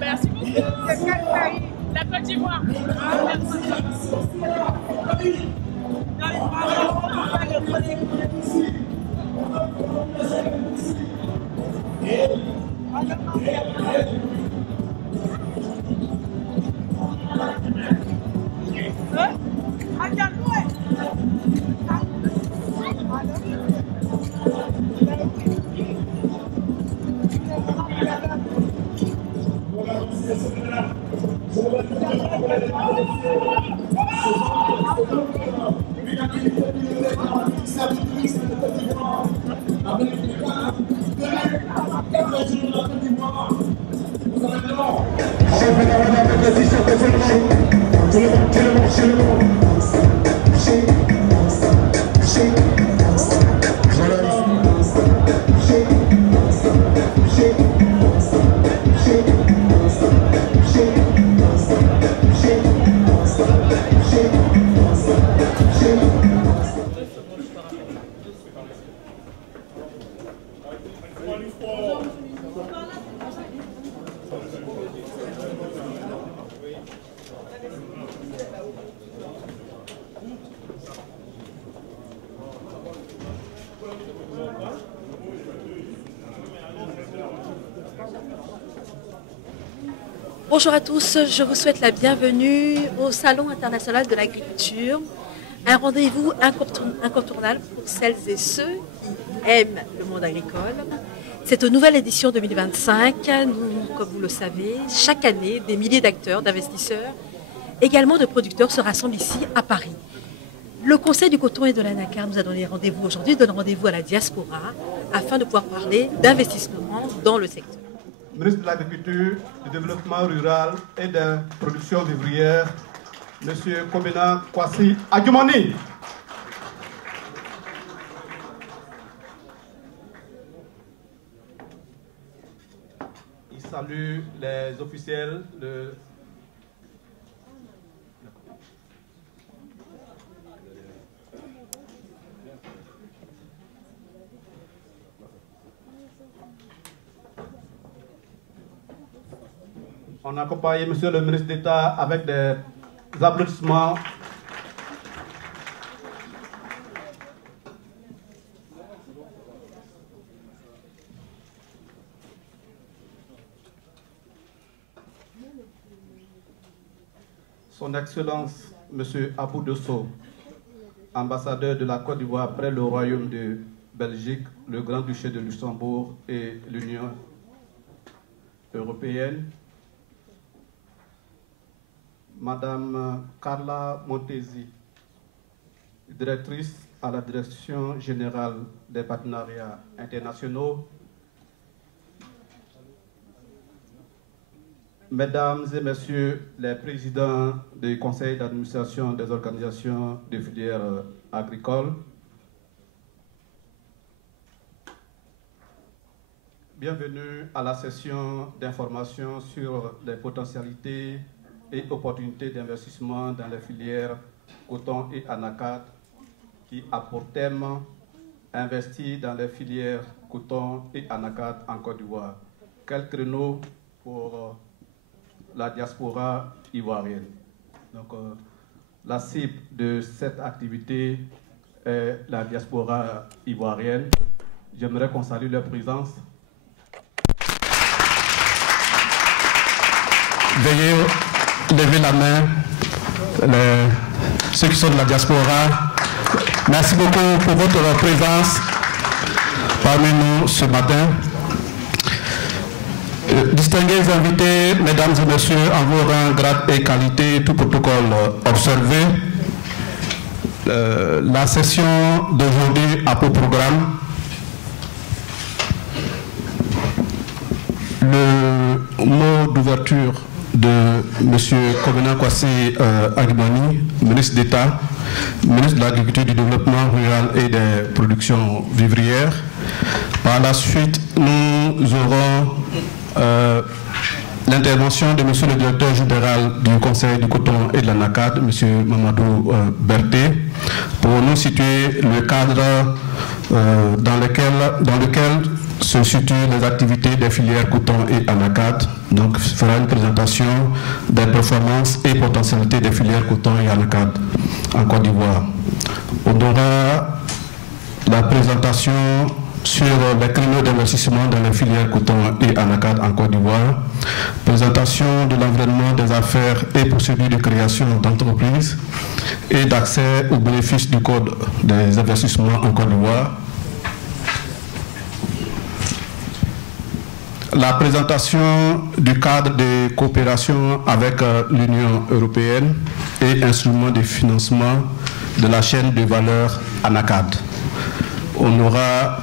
Merci beaucoup. La Côte d'Ivoire. Bonjour à tous, je vous souhaite la bienvenue au Salon international de l'agriculture, un rendez-vous incontournable pour celles et ceux qui aiment le monde agricole. Cette nouvelle édition 2025, comme vous le savez, chaque année, des milliers d'acteurs, d'investisseurs, également de producteurs se rassemblent ici à Paris. Le Conseil du coton et de l'anacarde nous a donné rendez-vous aujourd'hui, donne rendez-vous à la diaspora afin de pouvoir parler d'investissement dans le secteur. Ministre de l'Agriculture, du Développement rural et de la production vivrière, M. Kobena Kwasi Adjumani. Il salue les officiels de... On accompagne M. le ministre d'État avec des applaudissements. Son Excellence, M. Abou Dosso, ambassadeur de la Côte d'Ivoire après le Royaume de Belgique, le Grand-Duché de Luxembourg et l'Union européenne. Madame Carla Montesi, directrice à la Direction générale des partenariats internationaux. Mesdames et Messieurs les présidents du conseil d'administration des organisations de filières agricoles, bienvenue à la session d'information sur les potentialités et opportunités d'investissement dans les filières coton et anacarde qui a pour thème investir dans les filières coton et anacarde en Côte d'Ivoire. Quel créneau pour la diaspora ivoirienne. Donc, la cible de cette activité est la diaspora ivoirienne. J'aimerais qu'on salue leur présence. Veuillez lever la main ceux qui sont de la diaspora, merci beaucoup pour votre présence parmi nous ce matin. Distingués invités, mesdames et messieurs, en vos rangs, grades et qualités, tout protocole observé, la session d'aujourd'hui a pour programme le mot d'ouverture de M. Kobena Kwasi Agbani, ministre d'État, ministre de l'Agriculture, du Développement rural et des productions vivrières. Par la suite, nous aurons l'intervention de M. le directeur général du Conseil du coton et de la NACAD, M. Mamadou Berté, pour nous situer le cadre dans lequel se situent les activités des filières coton et anacarde. Donc, il fera une présentation des performances et potentialités des filières coton et anacarde en Côte d'Ivoire. On aura la présentation sur les créneaux d'investissement dans les filières coton et anacarde en Côte d'Ivoire, présentation de l'environnement des affaires et procédures de création d'entreprises et d'accès aux bénéfices du Code des investissements en Côte d'Ivoire, la présentation du cadre de coopération avec l'Union européenne et instruments de financement de la chaîne de valeur anacarde. On aura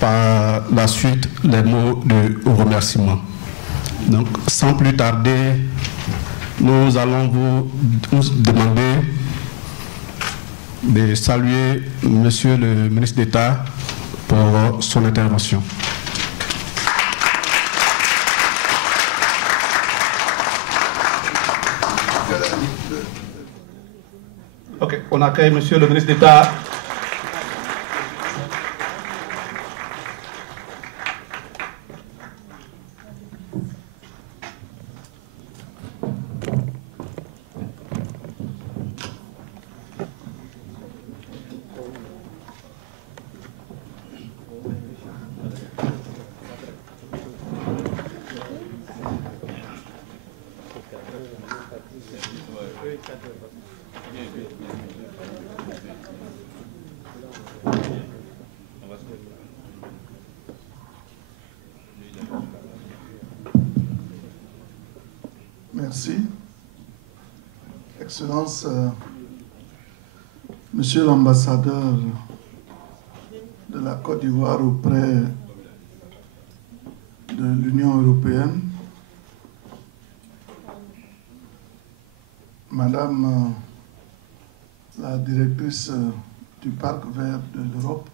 par la suite les mots de remerciement. Donc, sans plus tarder, nous allons vous demander de saluer Monsieur le ministre d'État pour son intervention. Ok, on accueille Monsieur le ministre d'État. Merci. Excellence, Monsieur l'ambassadeur de la Côte d'Ivoire auprès de l'Union européenne, Madame la directrice du Parc vert de l'Europe,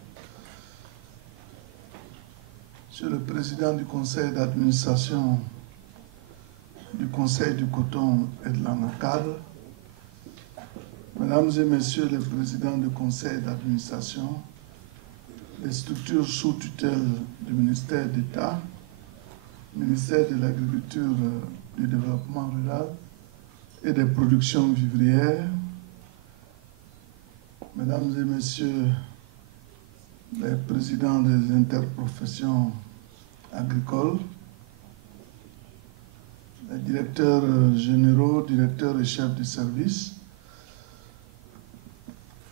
Monsieur le président du conseil d'administration du Conseil du coton et de l'anacarde, Mesdames et Messieurs les présidents du Conseil d'administration, des structures sous tutelle du ministère d'État, ministère de l'Agriculture, du Développement rural et des productions vivrières, Mesdames et Messieurs les présidents des interprofessions agricoles, les directeurs généraux, directeurs et chefs de service,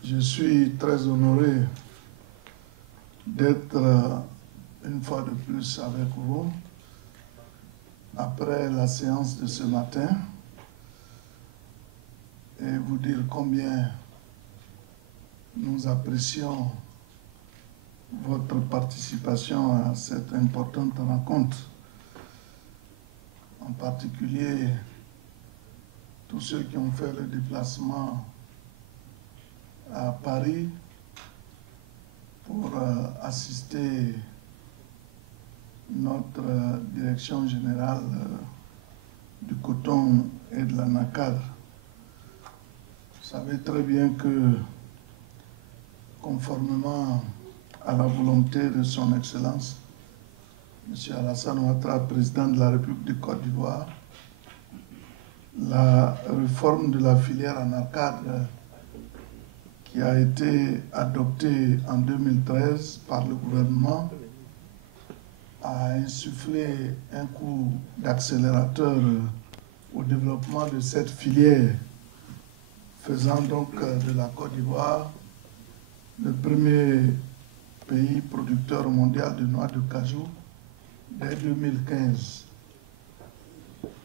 je suis très honoré d'être une fois de plus avec vous après la séance de ce matin et vous dire combien nous apprécions votre participation à cette importante rencontre. En particulier, tous ceux qui ont fait le déplacement à Paris pour assister notre direction générale du coton et de l'anacarde. Vous savez très bien que, conformément à la volonté de son Excellence, M. Alassane Ouattara, président de la République de Côte d'Ivoire, la réforme de la filière anacarde qui a été adoptée en 2013 par le gouvernement a insufflé un coup d'accélérateur au développement de cette filière faisant donc de la Côte d'Ivoire le premier pays producteur mondial de noix de cajou dès 2015.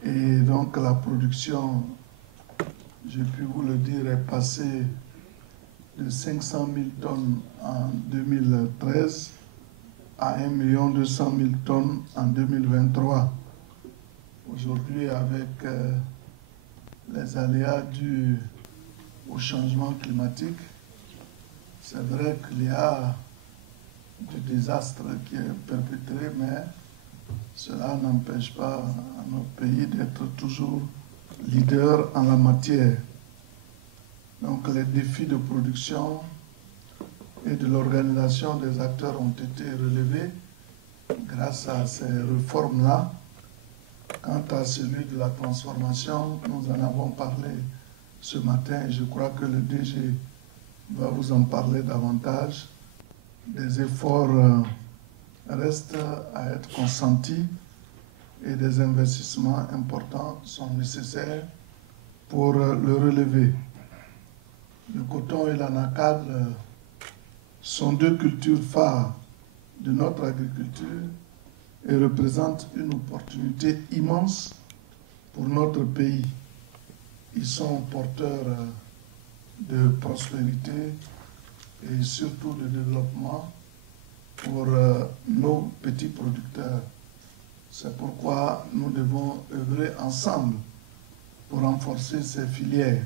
Et donc la production, j'ai pu vous le dire, est passée de 500 000 tonnes en 2013 à 1 200 000 tonnes en 2023. Aujourd'hui, avec les aléas dus au changement climatique, c'est vrai qu'il y a du désastre qui est perpétré, mais cela n'empêche pas à notre pays d'être toujours leader en la matière. Donc les défis de production et de l'organisation des acteurs ont été relevés grâce à ces réformes-là. Quant à celui de la transformation, nous en avons parlé ce matin et je crois que le DG va vous en parler davantage. Des efforts restent à être consentis et des investissements importants sont nécessaires pour le relever. Le coton et l'anacarde sont deux cultures phares de notre agriculture et représentent une opportunité immense pour notre pays. Ils sont porteurs de prospérité et surtout de développement pour nos petits producteurs. C'est pourquoi nous devons œuvrer ensemble pour renforcer ces filières.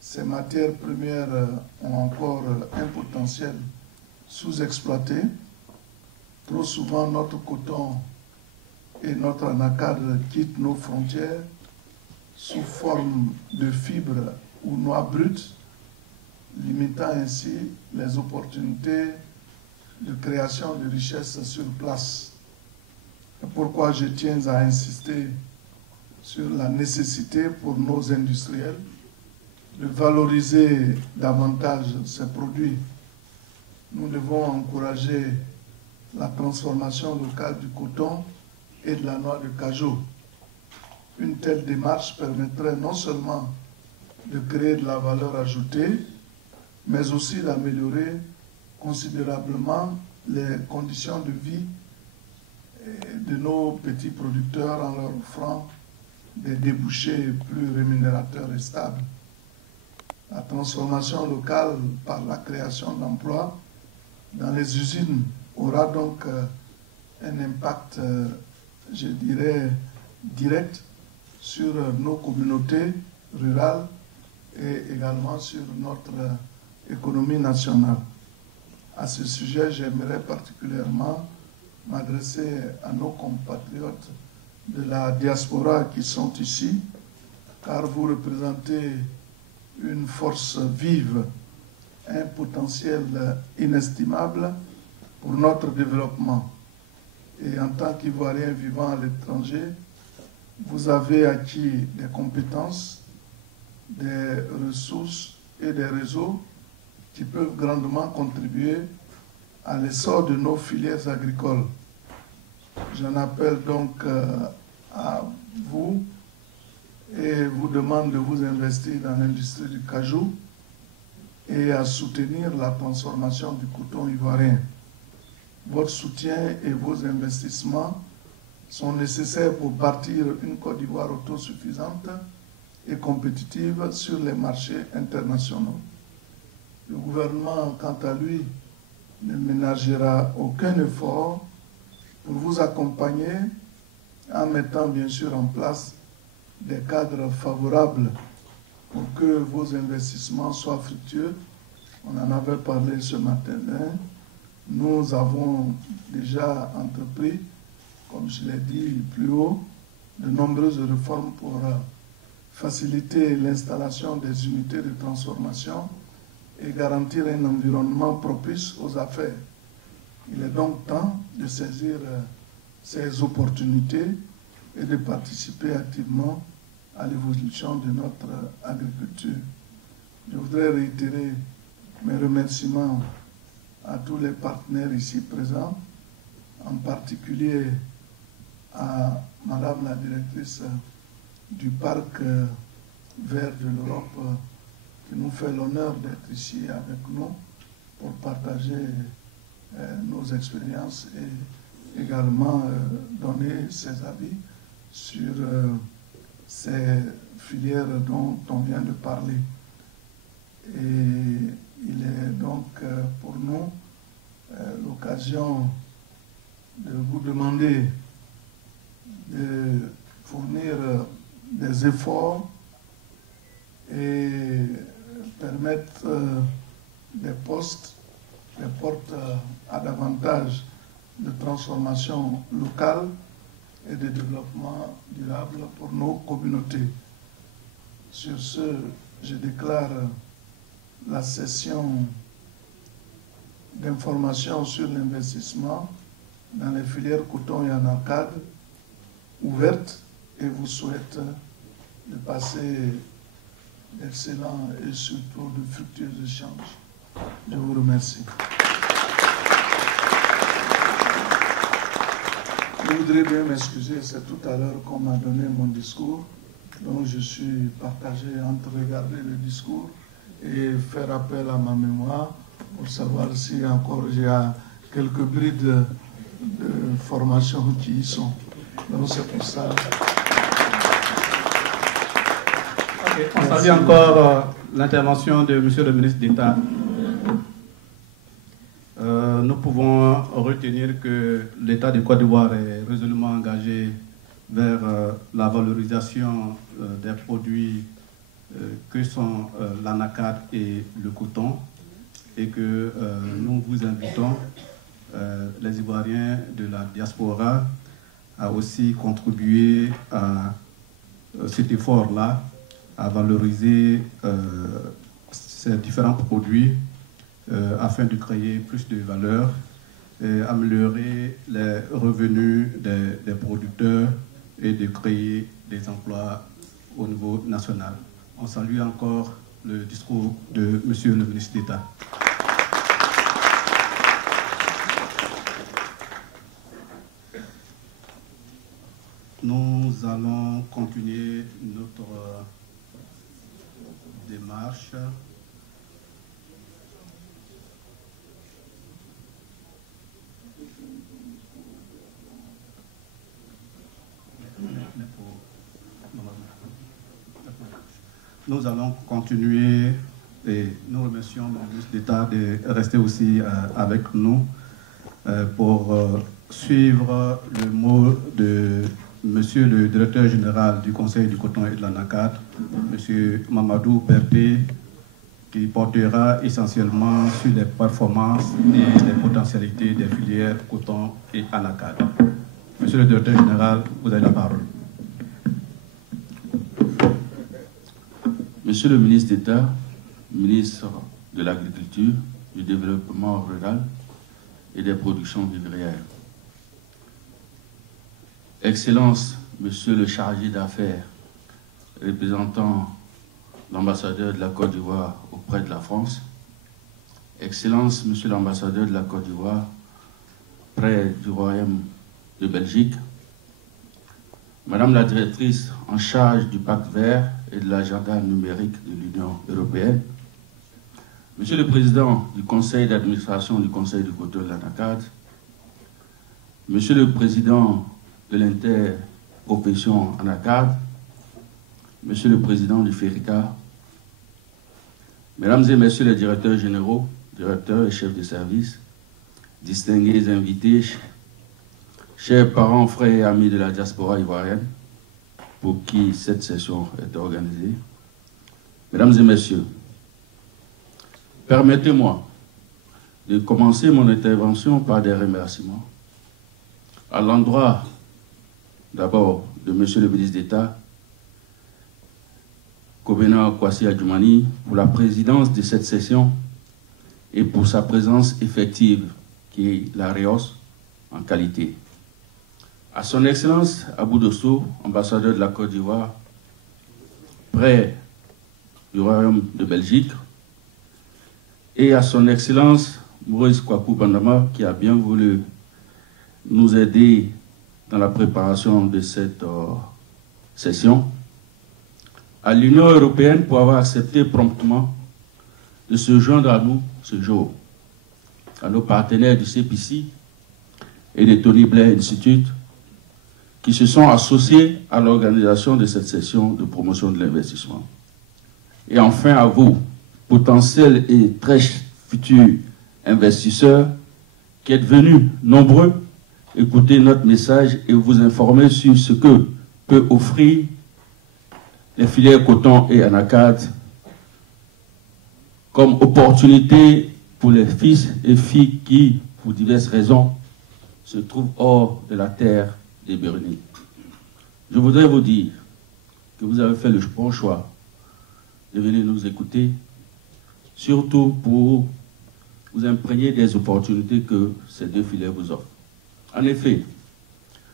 Ces matières premières ont encore un potentiel sous-exploité. Trop souvent, notre coton et notre anacarde quittent nos frontières sous forme de fibres ou noix brutes, limitant ainsi les opportunités de création de richesses sur place. C'est pourquoi je tiens à insister sur la nécessité pour nos industriels de valoriser davantage ces produits. Nous devons encourager la transformation locale du coton et de la noix de cajou. Une telle démarche permettrait non seulement de créer de la valeur ajoutée, mais aussi d'améliorer considérablement les conditions de vie de nos petits producteurs en leur offrant des débouchés plus rémunérateurs et stables. La transformation locale par la création d'emplois dans les usines aura donc un impact, je dirais, direct sur nos communautés rurales et également sur notre économie nationale. À ce sujet, j'aimerais particulièrement m'adresser à nos compatriotes de la diaspora qui sont ici, car vous représentez une force vive, un potentiel inestimable pour notre développement. Et en tant qu'Ivoirien vivant à l'étranger, vous avez acquis des compétences, des ressources et des réseaux qui peuvent grandement contribuer à l'essor de nos filières agricoles. J'en appelle donc à vous et vous demande de vous investir dans l'industrie du cajou et à soutenir la transformation du coton ivoirien. Votre soutien et vos investissements sont nécessaires pour bâtir une Côte d'Ivoire autosuffisante et compétitive sur les marchés internationaux. Le gouvernement, quant à lui, ne ménagera aucun effort pour vous accompagner en mettant bien sûr en place des cadres favorables pour que vos investissements soient fructueux. On en avait parlé ce matin. Nous avons déjà entrepris, comme je l'ai dit plus haut, de nombreuses réformes pour faciliter l'installation des unités de transformation et garantir un environnement propice aux affaires. Il est donc temps de saisir ces opportunités et de participer activement à l'évolution de notre agriculture. Je voudrais réitérer mes remerciements à tous les partenaires ici présents, en particulier à Madame la directrice du parc vert de l'Europe qui nous fait l'honneur d'être ici avec nous pour partager nos expériences et également donner ses avis sur ces filières dont on vient de parler. Et il est donc pour nous l'occasion de vous demander de fournir des efforts et permettre des postes, des portes à davantage de transformation locale et de développement durable pour nos communautés. Sur ce, je déclare la session d'information sur l'investissement dans les filières coton et anacarde ouverte et vous souhaite de passer d'excellents et surtout de fructueux échanges. Je vous remercie. Je voudrais bien m'excuser, c'est tout à l'heure qu'on m'a donné mon discours, donc je suis partagé entre regarder le discours et faire appel à ma mémoire pour savoir si encore il y a quelques brides de formation qui y sont. Donc c'est pour ça. Okay. On salue encore l'intervention de M. le ministre d'État. Nous pouvons retenir que l'État de Côte d'Ivoire est résolument engagé vers la valorisation des produits que sont l'anacarde et le coton, et que nous vous invitons, les Ivoiriens de la diaspora, à aussi contribuer à cet effort-là, à valoriser ces différents produits afin de créer plus de valeur, et améliorer les revenus des producteurs et de créer des emplois au niveau national. On salue encore le discours de M. le ministre d'État. Nous allons continuer notre démarche. Nous allons continuer et nous remercions le ministre d'État de rester aussi avec nous pour suivre le mot de Monsieur le directeur général du Conseil du coton et de l'anacarde, Monsieur Mamadou Berté, qui portera essentiellement sur les performances et les potentialités des filières coton et anacarde. Monsieur le directeur général, vous avez la parole. Monsieur le ministre d'État, ministre de l'Agriculture, du Développement rural et des productions vivrières, Excellences, Monsieur le chargé d'affaires, représentant l'ambassadeur de la Côte d'Ivoire auprès de la France, Excellences, Monsieur l'ambassadeur de la Côte d'Ivoire près du Royaume de Belgique, Madame la directrice en charge du Pacte vert et de l'agenda numérique de l'Union européenne, Monsieur le président du conseil d'administration du Conseil du coton et de l'anacarde, Monsieur le président de l'interprofession anacarde, Monsieur le président du FERICA, Mesdames et Messieurs les directeurs généraux, directeurs et chefs de service, distingués invités, chers parents, frères et amis de la diaspora ivoirienne, pour qui cette session est organisée, Mesdames et Messieurs, permettez-moi de commencer mon intervention par des remerciements à l'endroit d'abord de Monsieur le ministre d'État, Kobena Kwasi Adjumani, pour la présidence de cette session et pour sa présence effective, qui est la rehausse en qualité. À son Excellence Abou Dosso, ambassadeur de la Côte d'Ivoire, près du Royaume de Belgique, et à son Excellence Maurice Kwaku Bandama, qui a bien voulu nous aider dans la préparation de cette session, à l'Union européenne pour avoir accepté promptement de se joindre à nous ce jour, à nos partenaires du CPC et du Tony Blair Institute qui se sont associés à l'organisation de cette session de promotion de l'investissement. Et enfin à vous, potentiels et très futurs investisseurs qui êtes venus nombreux écouter notre message et vous informer sur ce que peut offrir les filières coton et anacarde comme opportunité pour les fils et filles qui, pour diverses raisons, se trouvent hors de la terre des Biruni. Je voudrais vous dire que vous avez fait le bon choix de venir nous écouter, surtout pour vous imprégner des opportunités que ces deux filières vous offrent. En effet,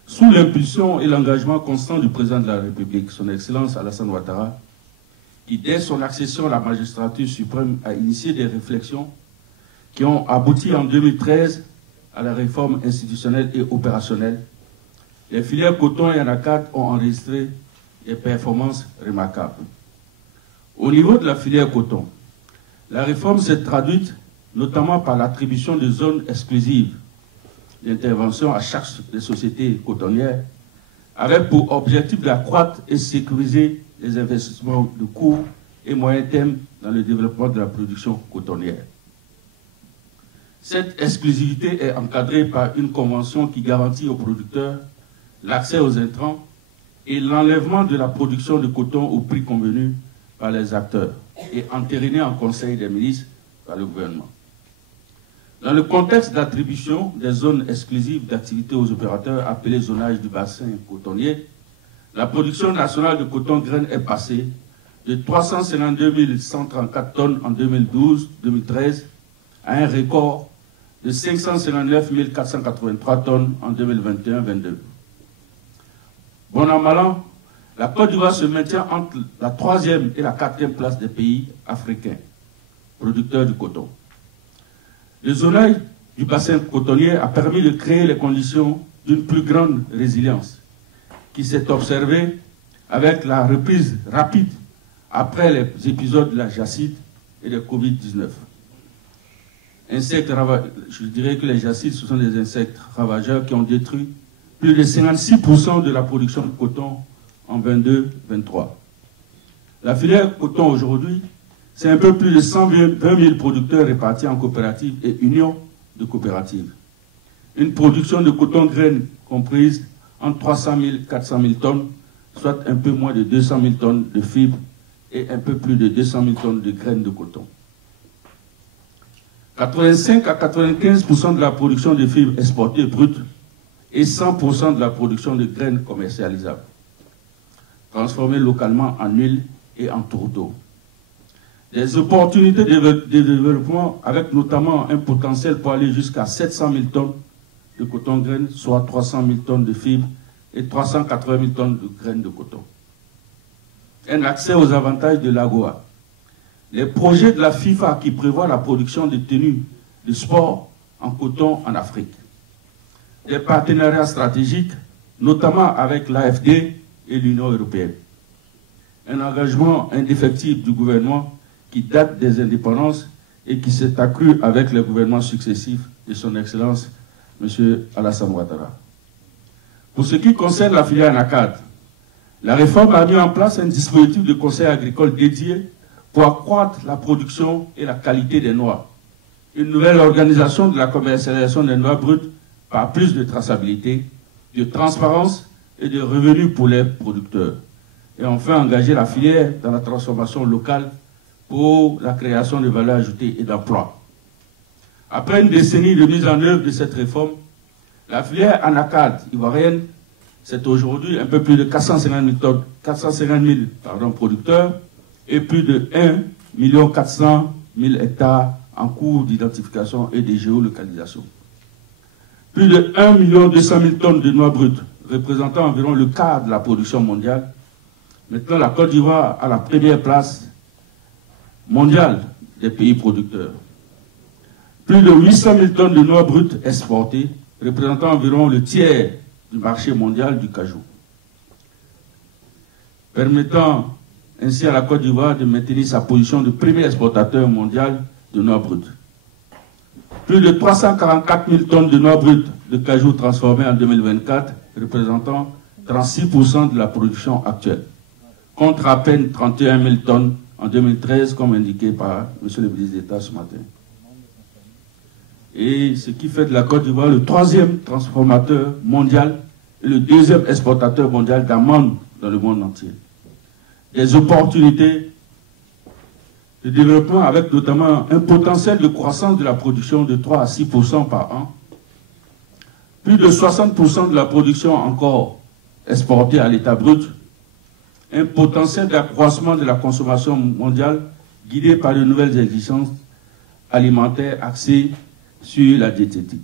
sous l'impulsion et l'engagement constant du président de la République, son Excellence Alassane Ouattara, qui dès son accession à la magistrature suprême a initié des réflexions qui ont abouti en 2013 à la réforme institutionnelle et opérationnelle, les filières coton et anacarde ont enregistré des performances remarquables. Au niveau de la filière coton, la réforme s'est traduite notamment par l'attribution de zones exclusives d'intervention à chaque des sociétés cotonnières, avec pour objectif d'accroître et sécuriser les investissements de court et moyen terme dans le développement de la production cotonnière. Cette exclusivité est encadrée par une convention qui garantit aux producteurs l'accès aux intrants et l'enlèvement de la production de coton au prix convenu par les acteurs et entériné en Conseil des ministres par le gouvernement. Dans le contexte d'attribution des zones exclusives d'activité aux opérateurs appelées zonage du bassin cotonnier, la production nationale de coton graine est passée de 352 134 tonnes en 2012-2013 à un record de 559 483 tonnes en 2021-22. Bon an, mal an, la Côte d'Ivoire se maintient entre la 3e et la 4e place des pays africains producteurs de coton. Le zonage du bassin cotonnier a permis de créer les conditions d'une plus grande résilience qui s'est observée avec la reprise rapide après les épisodes de la jacide et de Covid-19. Je dirais que les jacides, ce sont des insectes ravageurs qui ont détruit plus de 56% de la production de coton en 22-23. La filière coton aujourd'hui, c'est un peu plus de 120 000 producteurs répartis en coopératives et unions de coopératives. Une production de coton graine comprise entre 300 000 et 400 000 tonnes, soit un peu moins de 200 000 tonnes de fibres et un peu plus de 200 000 tonnes de graines de coton. 85 à 95% de la production de fibres exportées brutes et 100% de la production de graines commercialisables, transformées localement en huile et en tourteau. Des opportunités de développement avec notamment un potentiel pour aller jusqu'à 700 000 tonnes de coton graine, soit 300 000 tonnes de fibres et 380 000 tonnes de graines de coton. Un accès aux avantages de l'AGOA. Les projets de la FIFA qui prévoient la production de tenues de sport en coton en Afrique. Des partenariats stratégiques, notamment avec l'AFD et l'Union européenne. Un engagement indéfectible du gouvernement qui date des indépendances et qui s'est accru avec les gouvernements successifs de son Excellence, M. Alassane Ouattara. Pour ce qui concerne la filière anacarde, la réforme a mis en place un dispositif de conseil agricole dédié pour accroître la production et la qualité des noix. Une nouvelle organisation de la commercialisation des noix brutes par plus de traçabilité, de transparence et de revenus pour les producteurs. Et enfin, engager la filière dans la transformation locale pour la création de valeur ajoutée et d'emplois. Après une décennie de mise en œuvre de cette réforme, la filière anacarde ivoirienne, c'est aujourd'hui un peu plus de 450 000 producteurs et plus de 1 400 000 hectares en cours d'identification et de géolocalisation. Plus de 1 200 000 tonnes de noix brutes, représentant environ le quart de la production mondiale. Maintenant, la Côte d'Ivoire a la première place mondiale des pays producteurs. Plus de 800 000 tonnes de noix brutes exportées, représentant environ le tiers du marché mondial du cajou. Permettant ainsi à la Côte d'Ivoire de maintenir sa position de premier exportateur mondial de noix brutes. Plus de 344 000 tonnes de noix brutes de cajou transformées en 2024, représentant 36% de la production actuelle, contre à peine 31 000 tonnes en 2013, comme indiqué par M. le ministre d'État ce matin. Et ce qui fait de la Côte d'Ivoire le troisième transformateur mondial et le deuxième exportateur mondial d'amandes dans le monde entier. Des opportunités de développement avec notamment un potentiel de croissance de la production de 3 à 6% par an, plus de 60% de la production encore exportée à l'état brut, un potentiel d'accroissement de la consommation mondiale guidé par de nouvelles exigences alimentaires axées sur la diététique.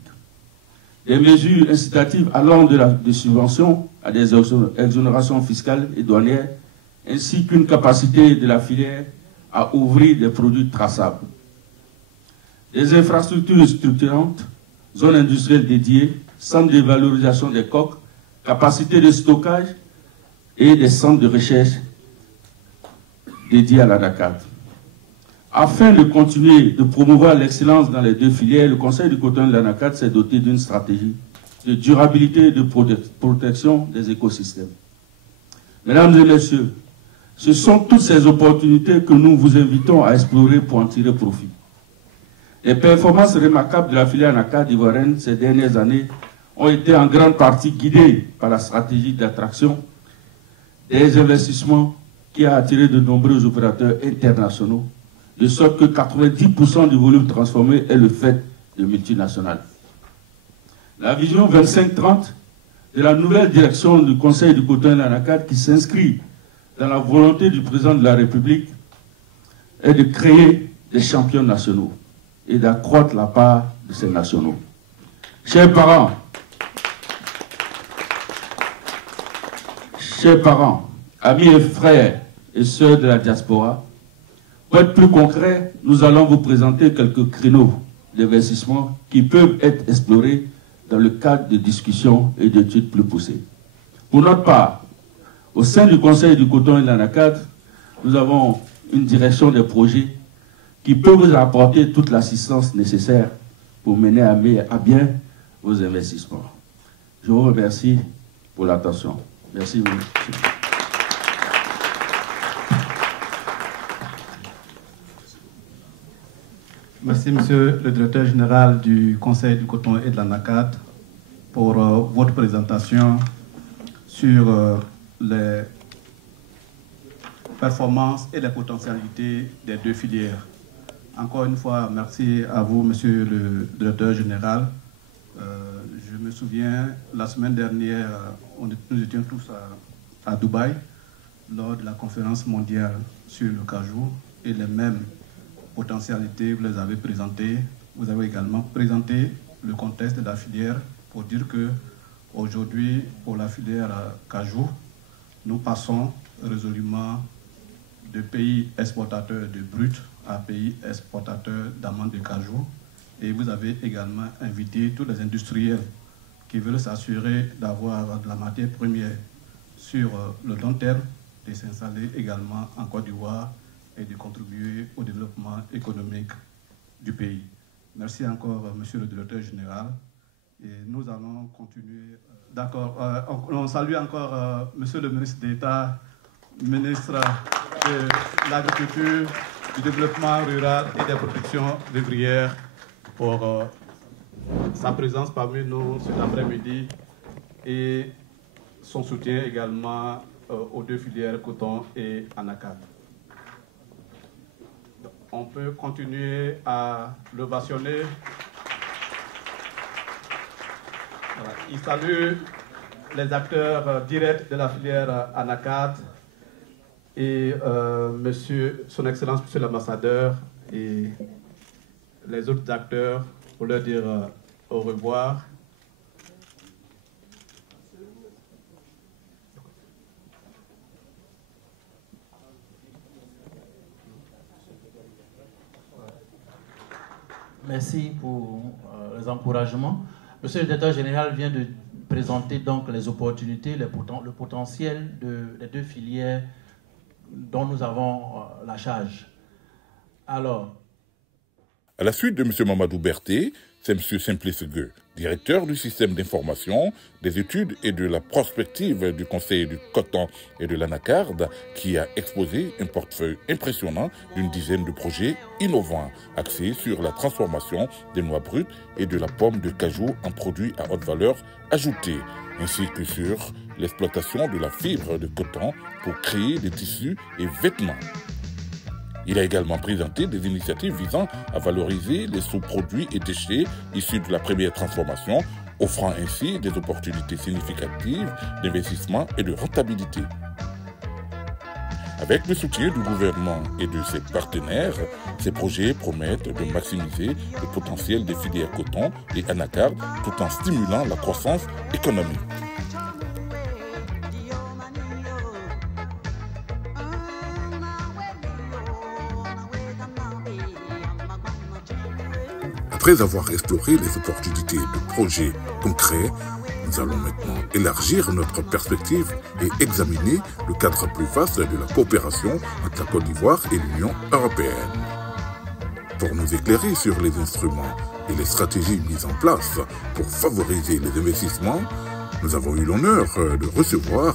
Des mesures incitatives allant de subventions à des exonérations fiscales et douanières, ainsi qu'une capacité de la filière à ouvrir des produits traçables. Des infrastructures structurantes, zones industrielles dédiées, centres de valorisation des coques, capacités de stockage et des centres de recherche dédiés à l'anacarde. Afin de continuer de promouvoir l'excellence dans les deux filières, le Conseil du coton et de l'anacarde s'est doté d'une stratégie de durabilité et de protection des écosystèmes. Mesdames et messieurs, ce sont toutes ces opportunités que nous vous invitons à explorer pour en tirer profit. Les performances remarquables de la filière anacarde ivoirienne ces dernières années ont été en grande partie guidées par la stratégie d'attraction des investissements qui a attiré de nombreux opérateurs internationaux, de sorte que 90% du volume transformé est le fait de multinationales. La vision 25-30 de la nouvelle direction du Conseil du coton et de l'anacarde qui s'inscrit dans la volonté du président de la République est de créer des champions nationaux et d'accroître la part de ces nationaux. Chers parents, amis et frères et sœurs de la diaspora, pour être plus concret, nous allons vous présenter quelques créneaux d'investissement qui peuvent être explorés dans le cadre de discussions et d'études plus poussées. Pour notre part, au sein du Conseil du coton et de l'anacarde, nous avons une direction des projets qui peut vous apporter toute l'assistance nécessaire pour mener à bien vos investissements. Je vous remercie pour l'attention. Merci. Merci, Monsieur le Directeur Général du Conseil du coton et de l'anacarde, pour votre présentation sur les performances et les potentialités des deux filières. Encore une fois, merci à vous, Monsieur le Directeur Général. Je me souviens, la semaine dernière, nous étions tous à Dubaï lors de la conférence mondiale sur le cajou et les mêmes potentialités, vous les avez présentées. Vous avez également présenté le contexte de la filière pour dire que aujourd'hui, pour la filière cajou, nous passons résolument de pays exportateurs de brut à pays exportateurs d'amandes de cajou. Et vous avez également invité tous les industriels qui veulent s'assurer d'avoir de la matière première sur le long terme, de s'installer également en Côte d'Ivoire et de contribuer au développement économique du pays. Merci encore, Monsieur le Directeur Général. Et nous allons continuer. D'accord. On salue encore Monsieur le ministre d'État, ministre de l'Agriculture, du Développement rural et des productions vivrières pour sa présence parmi nous cet après-midi et son soutien également aux deux filières coton et anacarde. On peut continuer à l'ovationner. Voilà. Il salue les acteurs directs de la filière anacarde et son Excellence, Monsieur l'Ambassadeur et les autres acteurs pour leur dire au revoir. Merci pour les encouragements. Monsieur le Directeur Général vient de présenter donc les opportunités, le potentiel des deux filières dont nous avons la charge. Alors, à la suite de M. Mamadou Berté, c'est M. Simplice Gueux, directeur du système d'information, des études et de la prospective du Conseil du coton et de l'anacarde, qui a exposé un portefeuille impressionnant d'une dizaine de projets innovants axés sur la transformation des noix brutes et de la pomme de cajou en produits à haute valeur ajoutée, ainsi que sur l'exploitation de la fibre de coton pour créer des tissus et vêtements. Il a également présenté des initiatives visant à valoriser les sous-produits et déchets issus de la première transformation, offrant ainsi des opportunités significatives d'investissement et de rentabilité. Avec le soutien du gouvernement et de ses partenaires, ces projets promettent de maximiser le potentiel des filières coton et anacarde tout en stimulant la croissance économique. Après avoir exploré les opportunités de projets concrets, nous allons maintenant élargir notre perspective et examiner le cadre plus vaste de la coopération entre la Côte d'Ivoire et l'Union européenne. Pour nous éclairer sur les instruments et les stratégies mises en place pour favoriser les investissements, nous avons eu l'honneur de recevoir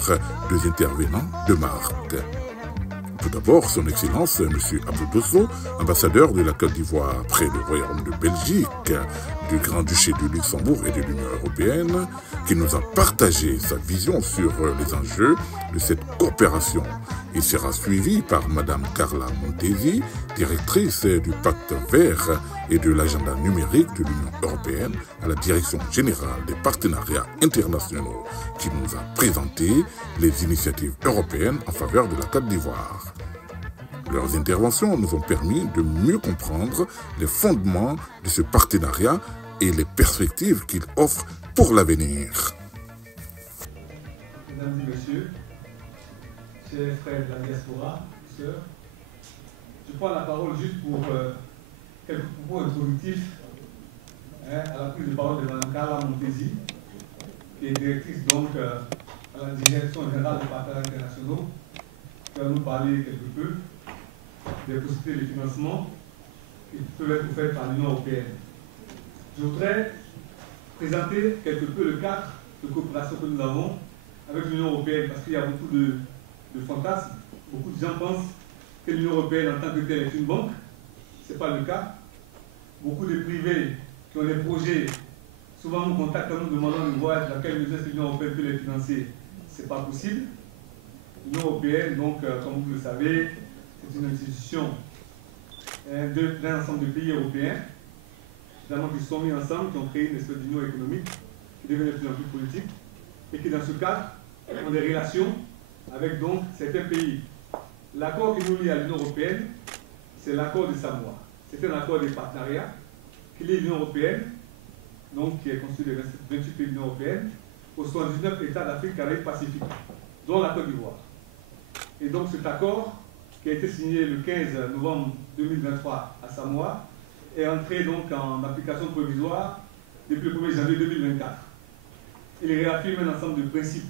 deux intervenants de marque. Tout d'abord, son Excellence, M. Abdou Dosso, ambassadeur de la Côte d'Ivoire près du Royaume de Belgique, du Grand-Duché de Luxembourg et de l'Union européenne, qui nous a partagé sa vision sur les enjeux de cette coopération. Il sera suivi par Mme Carla Montesi, directrice du Pacte vert et de l'agenda numérique de l'Union européenne à la Direction générale des partenariats internationaux, qui nous a présenté les initiatives européennes en faveur de la Côte d'Ivoire. Leurs interventions nous ont permis de mieux comprendre les fondements de ce partenariat et les perspectives qu'il offre pour l'avenir. Mesdames et messieurs, chers frères de la diaspora, sœurs, je prends la parole juste pour quelques propos introductifs à la prise de parole de Mme Carla Montesi, qui est directrice donc à la Direction générale des partenariats internationaux, qui va nous parler quelque peu des possibilités de financement qui peuvent être faites par l'Union européenne. Je voudrais présenter quelque peu le cadre de coopération que nous avons avec l'Union européenne, parce qu'il y a beaucoup de fantasmes. Beaucoup de gens pensent que l'Union européenne en tant que telle est une banque. Ce n'est pas le cas. Beaucoup de privés qui ont des projets, souvent nous contactent en nous demandant de voir dans quelle mesure l'Union européenne peut les financer. Ce n'est pas possible. L'Union européenne, donc, comme vous le savez, c'est une institution d'un ensemble de pays européens, évidemment qui se sont mis ensemble, qui ont créé une espèce d'union économique, qui devient de plus en plus politique, et qui dans ce cadre ont des relations avec donc certains pays. L'accord qui nous lie à l'Union européenne, c'est l'accord de Samoa. C'est un accord de partenariat qui lie l'Union européenne, donc qui est constitué de 28 pays de l'Union européenne, aux 79 États d'Afrique, Caraïbes, Pacifique, dont la Côte d'Ivoire. Et donc cet accord, qui a été signé le 15 novembre 2023 à Samoa, est entré donc en application provisoire depuis le 1er janvier 2024. Il réaffirme un ensemble de principes,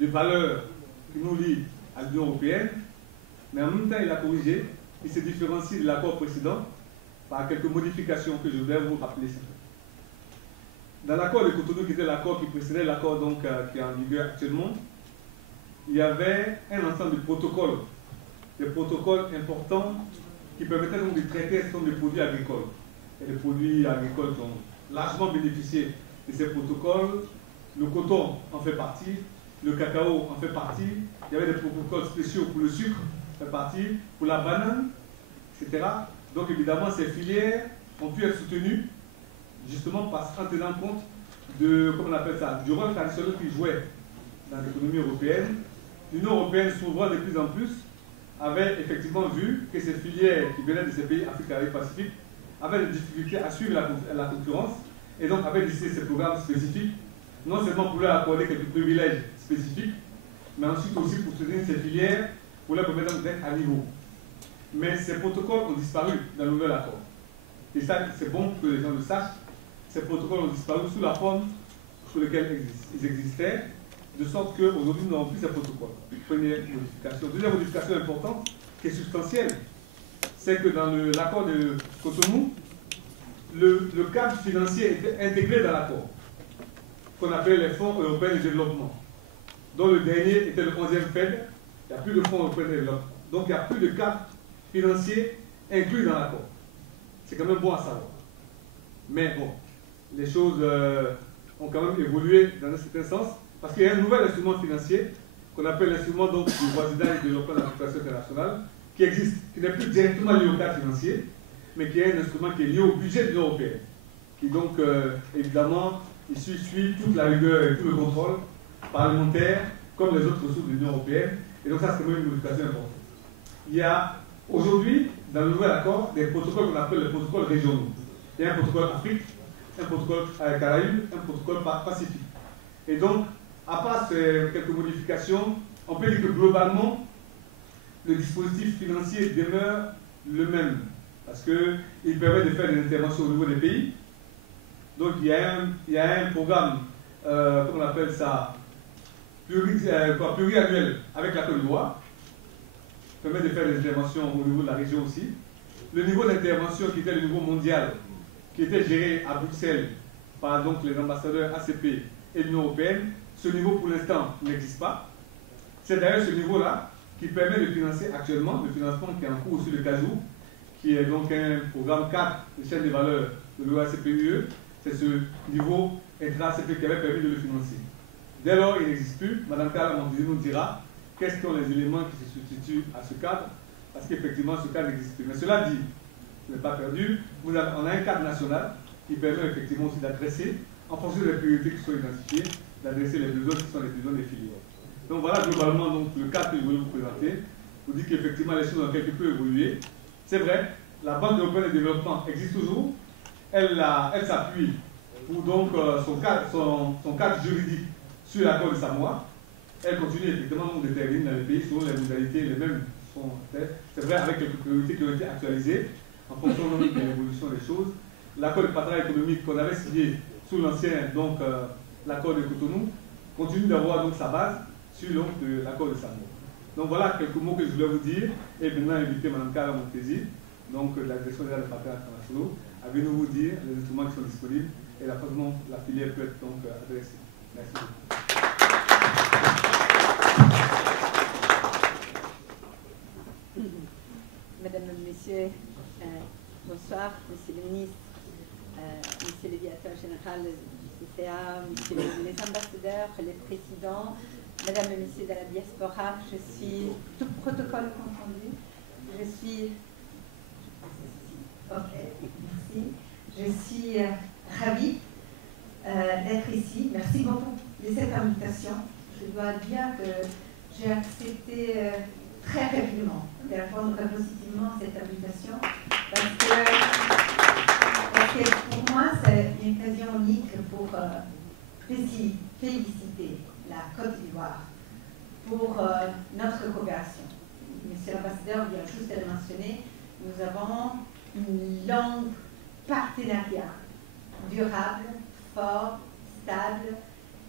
de valeurs qui nous lient à l'Union européenne, mais en même temps il a corrigé, il se différencie de l'accord précédent par quelques modifications que je voudrais vous rappeler. Dans l'accord de Cotonou, qui était l'accord qui précédait l'accord qui est en vigueur actuellement, il y avait un ensemble de protocoles, des protocoles importants qui permettaient donc de traiter un certain nombre de produits agricoles. Et les produits agricoles qui ont largement bénéficié de ces protocoles. Le coton en fait partie, le cacao en fait partie, il y avait des protocoles spéciaux pour le sucre, en fait partie, pour la banane, etc. Donc évidemment, ces filières ont pu être soutenues justement en tenant compte de, comment on appelle ça, du rôle traditionnel qu'ils jouaient dans l'économie européenne. L'Union européenne, s'ouvrant de plus en plus, avait effectivement vu que ces filières qui venaient de ces pays Afrique, Caraïbes, Pacifique avaient des difficultés à suivre la concurrence et donc avaient décidé ces programmes spécifiques, non seulement pour leur accorder quelques privilèges spécifiques, mais ensuite aussi pour soutenir ces filières, pour leur permettre d'être à niveau. Mais ces protocoles ont disparu dans le nouvel accord. Et ça, c'est bon que les gens le sachent. Ces protocoles ont disparu sous la forme sous laquelle ils existaient. de sorte qu'aujourd'hui, nous n'avons plus ces protocoles. Première modification. Deuxième modification importante, qui est substantielle, c'est que dans l'accord de Cotonou, le cadre financier était intégré dans l'accord, qu'on appelle les fonds européens de développement, dont le dernier était le 11e FED. Il n'y a plus de fonds européens de développement. Donc il n'y a plus de cadre financier inclus dans l'accord. C'est quand même bon à savoir. Mais bon, les choses ont quand même évolué dans un certain sens, parce qu'il y a un nouvel instrument financier, qu'on appelle l'instrument du voisinage et développement de la coopération internationale, qui existe, qui n'est plus directement lié au cadre financier, mais qui est un instrument qui est lié au budget de l'Union européenne, qui donc, évidemment, ici suit toute la rigueur et tout le contrôle parlementaire, comme les autres ressources de l'Union européenne. Et donc ça, c'est quand même une modification importante. Il y a aujourd'hui, dans le nouvel accord, des protocoles qu'on appelle les protocoles régionaux. Il y a un protocole Afrique, un protocole Caraïbes, un protocole Pacifique. Et donc, à part ces quelques modifications, on peut dire que globalement, le dispositif financier demeure le même, parce qu'il permet de faire des interventions au niveau des pays. Donc il y a un programme, comment on appelle ça, pluriannuel avec la Côte d'Ivoire, qui permet de faire des interventions au niveau de la région aussi. Le niveau d'intervention qui était le niveau mondial, qui était géré à Bruxelles par donc, les ambassadeurs ACP et l'Union européenne, ce niveau pour l'instant n'existe pas. C'est d'ailleurs ce niveau-là qui permet de financer actuellement, le financement qui est en cours sur le CASU, qui est donc un programme 4 de chaîne des valeurs de l'OACP-UE. C'est ce niveau intra-ACP qui avait permis de le financer. Dès lors, il n'existe plus. Mme Carla nous dira quels sont les éléments qui se substituent à ce cadre, parce qu'effectivement, ce cadre n'existe plus. Mais cela dit, ce n'est pas perdu. On a un cadre national qui permet effectivement aussi d'adresser, en fonction des priorités qui sont identifiées, d'adresser les besoins qui sont les besoins des filières. Donc voilà globalement donc, le cadre que je voulais vous présenter. Je vous dis qu'effectivement les choses ont quelque peu évolué. C'est vrai, la Banque européenne de développement existe toujours. Elle s'appuie pour donc son cadre juridique sur l'accord de Samoa. Elle continue effectivement de déterminer dans les pays selon les modalités les mêmes. C'est vrai avec quelques priorités qui ont été actualisées en fonction de l'évolution des choses. L'accord de partenariat économique qu'on avait signé sous l'ancien l'accord de Cotonou continue d'avoir donc sa base sur l'accord de Samoa. Donc voilà quelques mots que je voulais vous dire. Et maintenant inviter Mme Carla Montesi, donc de la direction des partenaires internationaux, à venir vous dire les instruments qui sont disponibles et la façon dont la filière peut être donc adressée. Merci beaucoup. Mesdames et Messieurs, bonsoir, Monsieur le Ministre, Monsieur le Directeur Général du CCA, Monsieur les ambassadeurs, les présidents, Mesdames et Messieurs de la diaspora, je suis, tout protocole confondu, je suis, ok, merci, je suis ravie d'être ici, merci beaucoup de cette invitation. Je dois dire que j'ai accepté très rapidement de répondre positivement à cette invitation parce que pour moi c'est une occasion unique pour féliciter la Côte d'Ivoire pour notre coopération. Monsieur l'ambassadeur vient juste de le mentionner, nous avons une longue partenariat durable, fort, stable,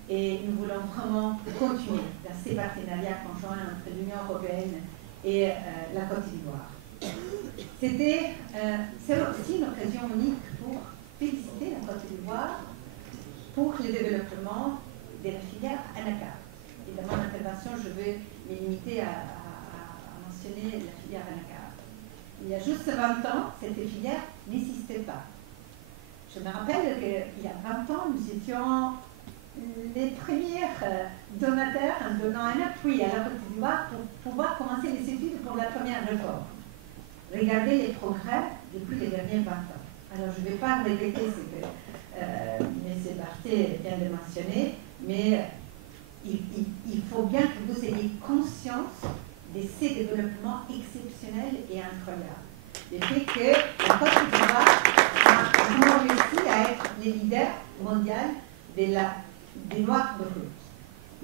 et nous voulons vraiment continuer dans ces partenariats conjoints entre l'Union européenne et la Côte d'Ivoire. C'est aussi une occasion unique pour féliciter la Côte d'Ivoire pour le développement de la filière ANACAR. Et dans mon intervention, je vais me limiter à mentionner la filière ANACAR. Il y a juste 20 ans, cette filière n'existait pas. Je me rappelle qu'il y a 20 ans, nous étions les premiers donateurs en donnant un appui à la Côte d'Ivoire pour pouvoir commencer les études pour la première réforme. Regardez les progrès depuis les derniers 20 ans. Alors, je ne vais pas répéter ce que M. Barthé vient de mentionner, mais il faut bien que vous ayez conscience de ces développements exceptionnels et incroyables. Le fait que la Côte d'Ivoire a vraiment réussi à être le leader mondial des noix de fruits.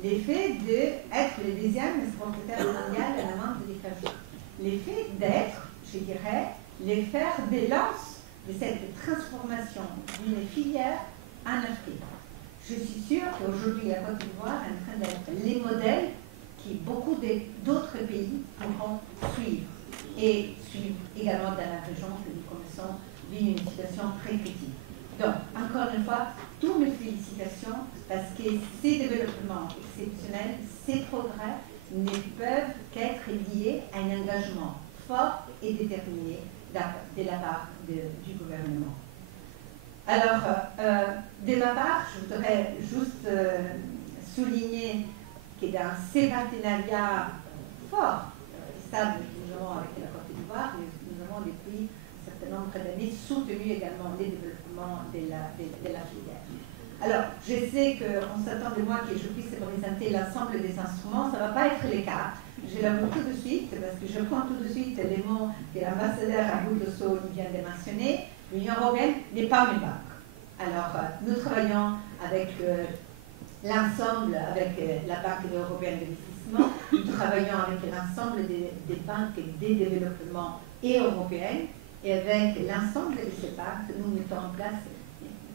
L'effet d'être le deuxième exportateur mondial à la vente des cajou. L'effet d'être, je dirais, les fers de lance de cette transformation d'une filière en Afrique. Je suis sûre qu'aujourd'hui, la Côte d'Ivoire est en train d'être les modèles qui beaucoup d'autres pays pourront suivre et suivre également dans la région que nous connaissons vivre une situation très critique. Donc, encore une fois, toutes mes félicitations parce que ces développements exceptionnels, ces progrès ne peuvent qu'être liés à un engagement fort et déterminé de la part du gouvernement. Alors, de ma part, je voudrais juste souligner que dans ces partenariats forts et stables que nous avons avec la Côte d'Ivoire, nous avons depuis un certain nombre d'années soutenu également les développements de la filière. Alors, je sais qu'on s'attend de moi que je puisse présenter l'ensemble des instruments, ça ne va pas être le cas. Je l'avoue tout de suite, parce que je prends tout de suite les mots que l'ambassadeur Abou Dosso vient de mentionner. L'Union européenne n'est pas une banque. Alors, nous travaillons avec l'ensemble, avec la Banque européenne d'investissement, nous travaillons avec l'ensemble des banques de développement et européennes, et avec l'ensemble de ces banques, nous mettons en place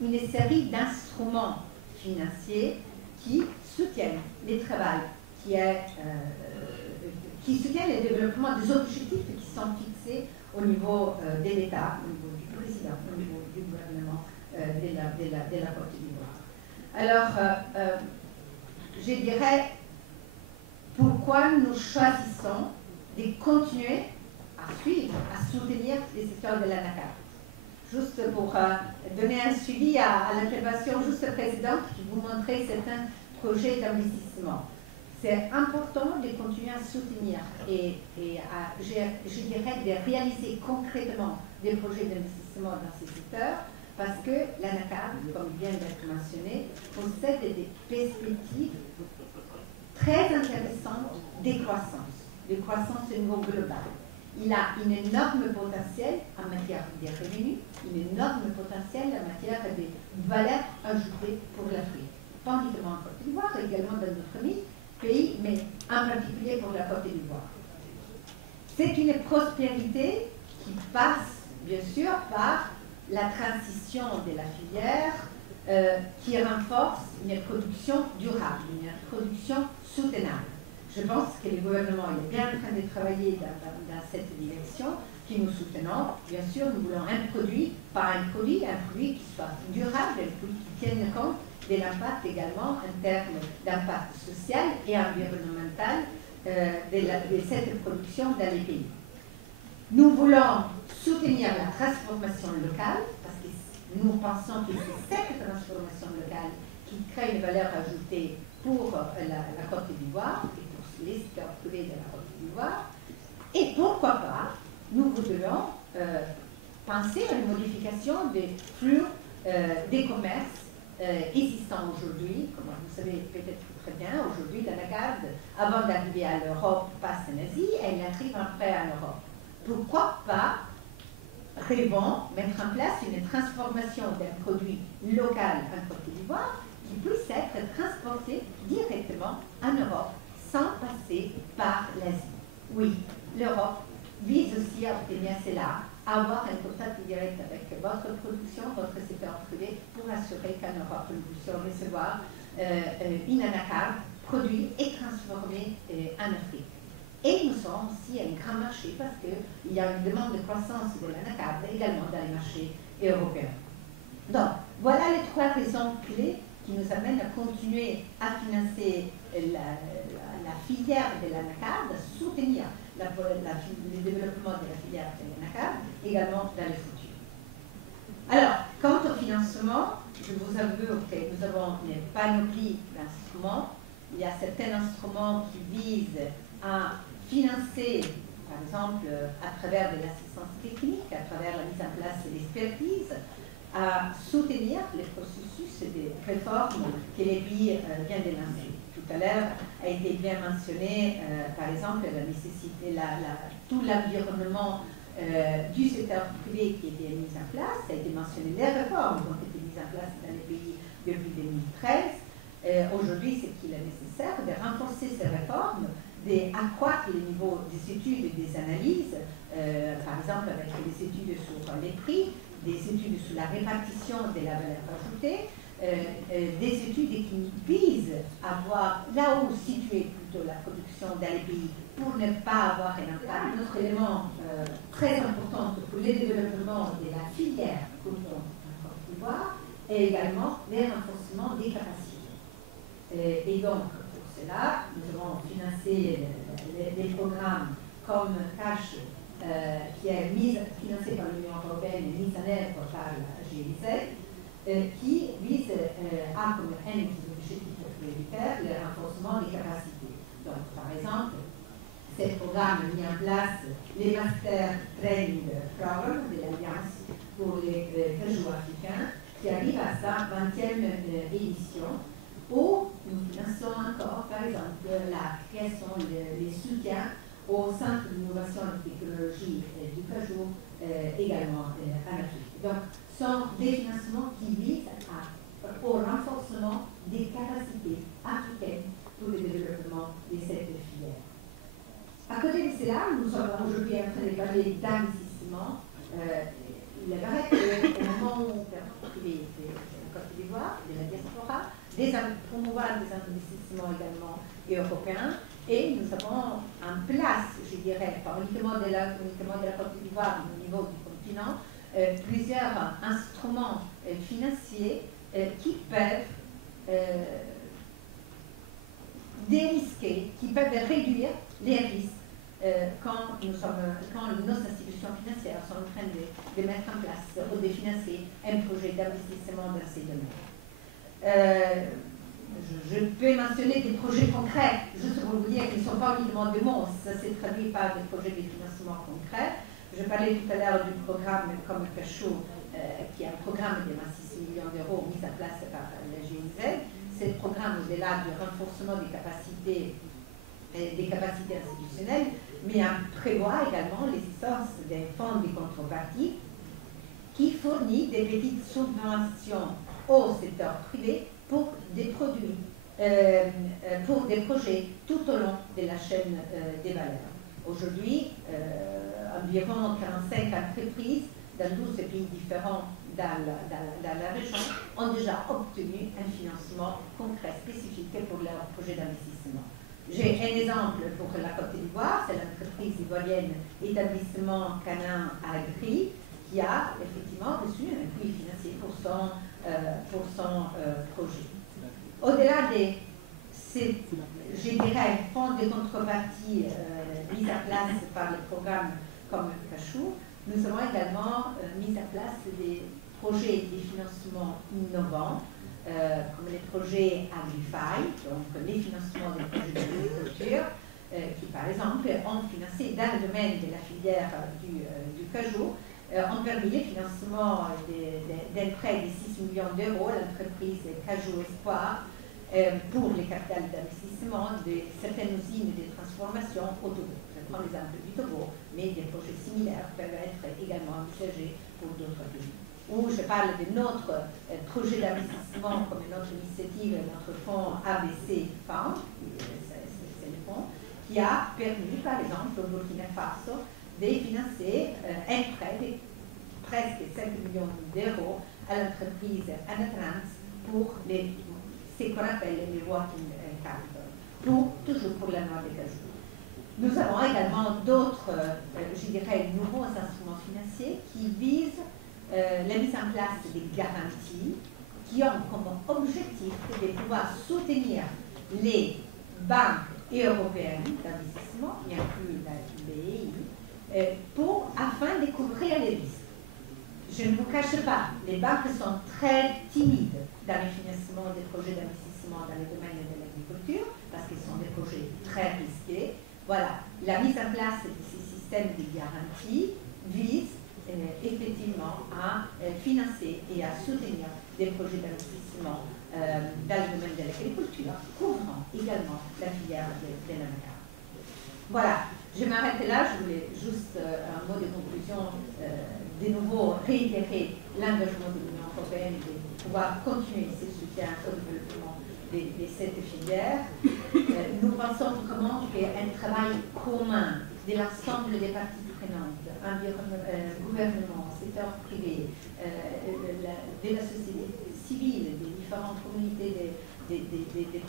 une série d'instruments financiers qui soutiennent le travail, qui soutiennent le développement des objectifs qui sont fixés au niveau de l'État, au niveau du président, au niveau du gouvernement de la Côte d'Ivoire. Alors, je dirais pourquoi nous choisissons de continuer à suivre, à soutenir les secteurs de l'ANACAD. Juste pour donner un suivi à l'intervention juste précédente qui vous montrait certains projets d'investissement. C'est important de continuer à soutenir et je dirais de réaliser concrètement des projets d'investissement dans ces secteurs parce que l'ANACAD, comme vient d'être mentionné, possède des perspectives très intéressantes de croissance au niveau global. Il a un énorme potentiel en matière de revenus, un énorme potentiel en matière de valeur ajoutée pour l'Afrique. Pas uniquement en Côte d'Ivoire, également dans d'autres pays, mais en particulier pour la Côte d'Ivoire. C'est une prospérité qui passe, bien sûr, par la transition de la filière qui renforce une production durable, une production soutenable. Je pense que le gouvernement est bien en train de travailler dans cette direction, que nous soutenons. Bien sûr, nous voulons un produit, pas un produit qui soit durable, un produit qui tienne compte de l'impact également en termes d'impact social et environnemental de cette production dans les pays. Nous voulons soutenir la transformation locale, parce que nous pensons que c'est cette transformation locale qui crée une valeur ajoutée pour la Côte d'Ivoire et pour les secteurs privés de la Côte d'Ivoire. Et pourquoi pas, nous voudrions penser à une modification des flux des commerces existants aujourd'hui. Comme vous savez peut-être très bien, aujourd'hui, l'ANACAD, avant d'arriver à l'Europe, passe en Asie et elle arrive après en Europe. Pourquoi pas mettre en place une transformation d'un produit local en Côte d'Ivoire qui puisse être transporté directement en Europe sans passer par l'Asie. Oui, l'Europe vise aussi à obtenir cela, à avoir un contact direct avec votre production, votre secteur privé, pour assurer qu'en Europe, nous puissions recevoir une ANACAD produit et transformé en Afrique. Et nous sommes aussi un grand marché parce qu'il y a une demande de croissance de l'ANACAD également dans les marchés européens. Donc, voilà les trois raisons clés qui nous amènent à continuer à financer la filière de l'ANACAD, à soutenir le développement de la filière de l'ANACAD, également dans le futur. Alors, quant au financement, je vous avoue que nous avons une panoplie d'instruments. Il y a certains instruments qui visent à financer, par exemple, à travers de l'assistance technique, à travers la mise en place de l'expertise, à soutenir les processus de réforme que les pays viennent de lancer. Tout à l'heure a été bien mentionné, par exemple, la nécessité, tout l'environnement du secteur privé qui a été mis en place. Ça a été mentionné, les réformes qui ont été mises en place dans les pays depuis 2013. Aujourd'hui, c'est qu'il est nécessaire de renforcer ces réformes, d'accroître le niveau des études et des analyses, par exemple avec des études sur les prix, des études sur la répartition de la valeur ajoutée, des études qui visent à voir là où situer plutôt la production dans les pays pour ne pas avoir un impact. Un autre élément très important pour le développement de la filière coton en Côte d'Ivoire est également le renforcement des capacités. Et donc, pour cela, nous avons financé des programmes comme CASH, qui est financé par l'Union européenne et mis en œuvre par la GIZ, qui vise à, comme un des objectifs prioritaires, le renforcement des capacités. Donc, par exemple, ce programme a mis en place les Master Training Program de l'Alliance pour les cajous africains, qui arrive à sa 20e édition, où nous finançons encore, par exemple, la création des soutiens au Centre d'innovation et de technologie du cajou, également en Afrique. Donc, ce sont des financements qui visent au renforcement des capacités africaines pour le développement de cette filière. À côté de cela, nous sommes aujourd'hui en train de parler d'investissement. Il est vrai qu'au moment où on privé de la Côte d'Ivoire, de la diaspora, promouvoir des investissements également européens, et nous avons en place, je dirais, pas uniquement de la Côte d'Ivoire, mais au niveau du continent, plusieurs instruments financiers qui peuvent dérisquer, qui peuvent réduire les risques quand nos institutions financières sont en train de mettre en place ou de financer un projet d'investissement dans ces domaines. Je peux mentionner des projets concrets, juste pour vous dire qu'ils ne sont pas uniquement des mots, ça s'est traduit par des projets de financement concrets. Je parlais tout à l'heure du programme comme Cachot, qui est un programme de 26 millions d'euros mis en place par la GIZ. C'est le programme au-delà du renforcement des capacités institutionnelles, mais on prévoit également l'existence d'un fonds de contrepartie qui fournit des petites subventions au secteur privé pour des produits, pour des projets tout au long de la chaîne des valeurs. Aujourd'hui, environ 45 entreprises dans 12 pays différents dans la région ont déjà obtenu un financement concret spécifique pour leur projet d'investissement. J'ai un exemple pour la Côte d'Ivoire, c'est l'entreprise ivoirienne Établissement Canin Agri qui a effectivement reçu un appui financier pour son projet. Au-delà de ces, je dirais, fonds de contrepartie mis en place par le programme comme Cachou, nous avons également mis en place des projets de financement innovants, comme les projets Agrify, donc les financements des projets d'agriculture, qui par exemple ont financé dans le domaine de la filière du cajou, ont permis le financement d'un prêt de 6 millions d'euros à l'entreprise Cajou Espoir pour les capitales d'investissement de certaines usines de transformation au Togo. Je prends l'exemple du Togo, mais des projets similaires peuvent être également envisagés pour d'autres pays. Ou je parle de notre projet d'investissement comme notre initiative, notre fonds ABC Fund, c'est le fonds, qui a permis par exemple au Burkina Faso de financer un prêt de presque 5 millions d'euros à l'entreprise Anatrans pour ce qu'on appelle les working capital, toujours pour la noix de cajou. Nous avons également d'autres, je dirais, nouveaux instruments financiers qui visent la mise en place des garanties qui ont comme objectif de pouvoir soutenir les banques européennes d'investissement, y inclus la BEI, afin de couvrir les risques. Je ne vous cache pas, les banques sont très timides dans le financement des projets d'investissement dans le domaine de l'agriculture, parce qu'ils sont des projets très risqués. Voilà, la mise en place de ces systèmes de garantie vise effectivement à financer et à soutenir des projets d'investissement dans le domaine de l'agriculture, couvrant également la filière de l'anacarde. Voilà, je m'arrête là, je voulais juste un mot de conclusion, de nouveau réitérer l'engagement de l'Union européenne de pouvoir continuer ce soutien au développement de cette filière. Nous pensons vraiment qu'un travail commun de l'ensemble des parties prenantes, gouvernement, secteur privé, de la société civile, des différents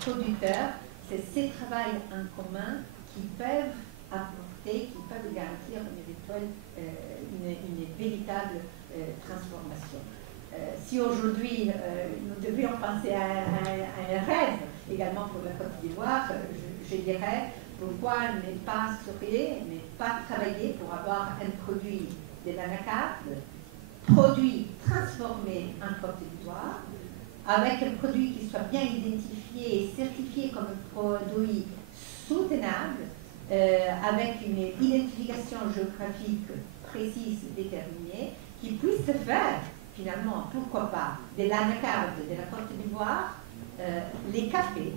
producteurs, c'est ces travails en commun qui peuvent apporter, qui peuvent garantir une véritable transformation. Si aujourd'hui nous devions penser à un rêve également pour la Côte d'Ivoire, je dirais pourquoi ne pas travailler pour avoir un produit de l'anacarde, produit transformé en Côte d'Ivoire, avec un produit qui soit bien identifié et certifié comme un produit soutenable, avec une identification géographique précise, déterminée, qui puisse faire finalement, pourquoi pas, de l'anacarde de la Côte d'Ivoire, les cafés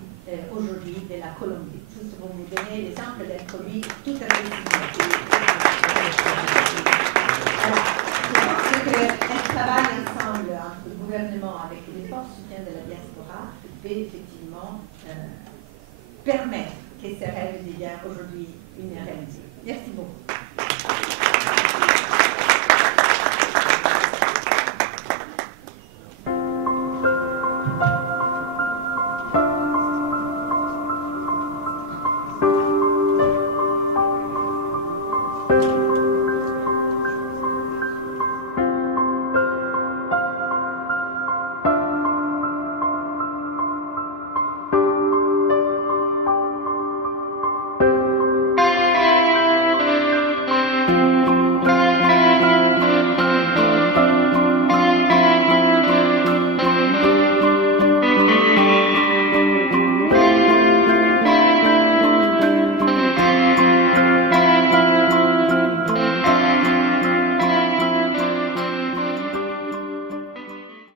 aujourd'hui de la Colombie. Juste pour vous donner l'exemple d'un produit tout à fait similaire. Je pense qu'un travail ensemble entre le gouvernement avec les forces soutiennes de la diaspora peut effectivement permettre